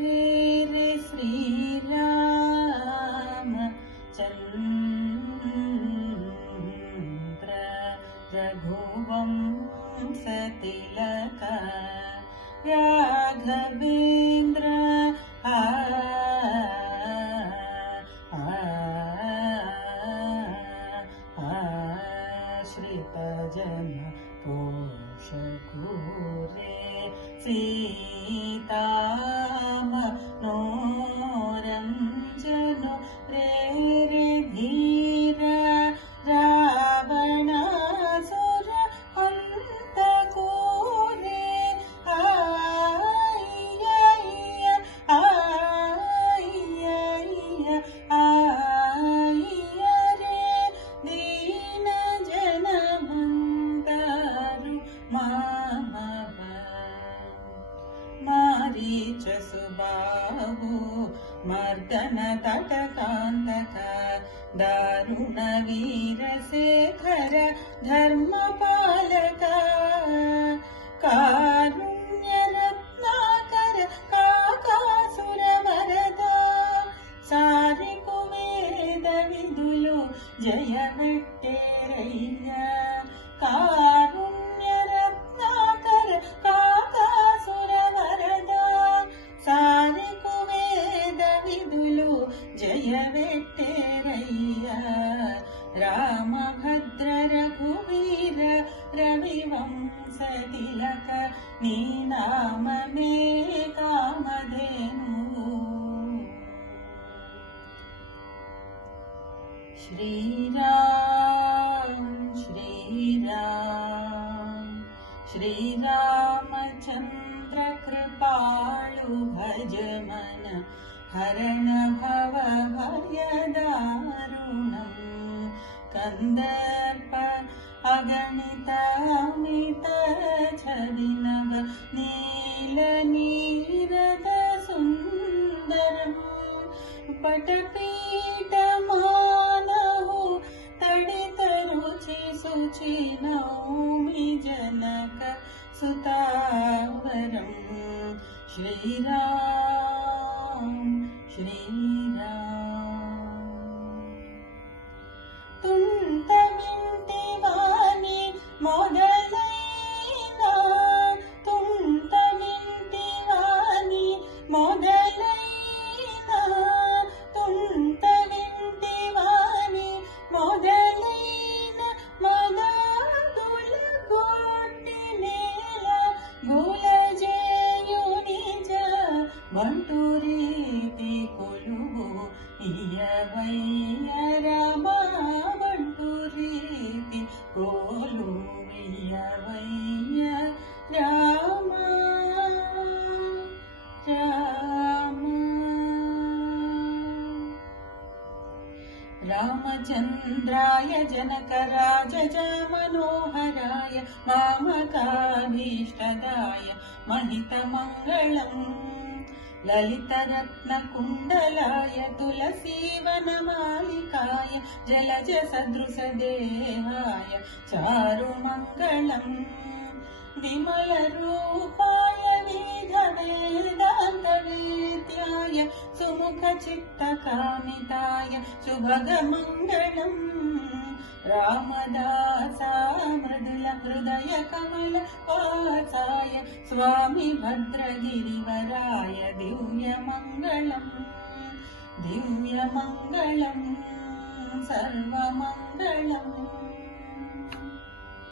रे रे श्रीराम चन्द्र रघुवंश तिलक राघवेन्द्र श्रितजन पोषकूरे सीतामनोरञ्जन रे रे धीर रावणासुर हन्तकूरे आय्य रे दीन जन भंतारु मामव मारीच सुबाहु मर्दन तटकान्तक दारुण वीरशेखर धर्मपालक कारुण्य रत्नाकर काकासुर वरदा सारि कुवेद विदुलु जय वेट्टेरय्य कारुण्य रत्नाकर काकासुर वरदा सारि कुवेद विदुलु जय वेट्टेरय्य रामभद्र रघुवीर रविवंश तिलक नी नाम मे कामधेनु श्रीराम श्रीराम श्रीरामचन्द्र कृपाळु भज मन हरण भव भयदारुणम् कंदर्प अगणित अमित छदिनव नील नीरद सुन्दरम् पटपीठ मानहु तडित रुचि शुचि नौमि जनक सुतावरम् श्रीराम श्रीराम ತುಂಟ ವಿಂಟಿವಾನಿ ಮೊದಲೈನ ತುಂಟ ವಿಂಟಿವಾನಿ ಮೊದಲೈನ ತುಂಟ ವಿಂಟಿವಾನಿ ಮೊದಲೈನ ಮದಾದುಲ ಗೋಟಿ ನೇಲ ಗುಲಜೇಯು ನಿಜ ಬಂಟು ರೀತಿ ಕೊಲುವು ಇಯವಯ್ಯ ರಾಮ ಬಂಟು ರೀತಿ ಕೊಲುವಿಯವಯ್ಯ ರಾಮ ರಾಮ रामचन्द्राय जनकराजज मनोहराय मामकाभीष्टदाय महितमङ्गलम् ललितरत्नकुण्डलाय तुलसीवनमालिकाय जलज सदृशदेहाय चारुमङ्गलम् विमलरूपाय वेदवेदान्तवेद्याय सुमुखचित्तकामिताय शुभगमङ्गलम् रामदासा मृदुल हृदय कमल वासाय स्वामी भद्रगिरिवराय दिव्यमङ्गलम् दिव्यमङ्गलम् सर्वमङ्गलम्।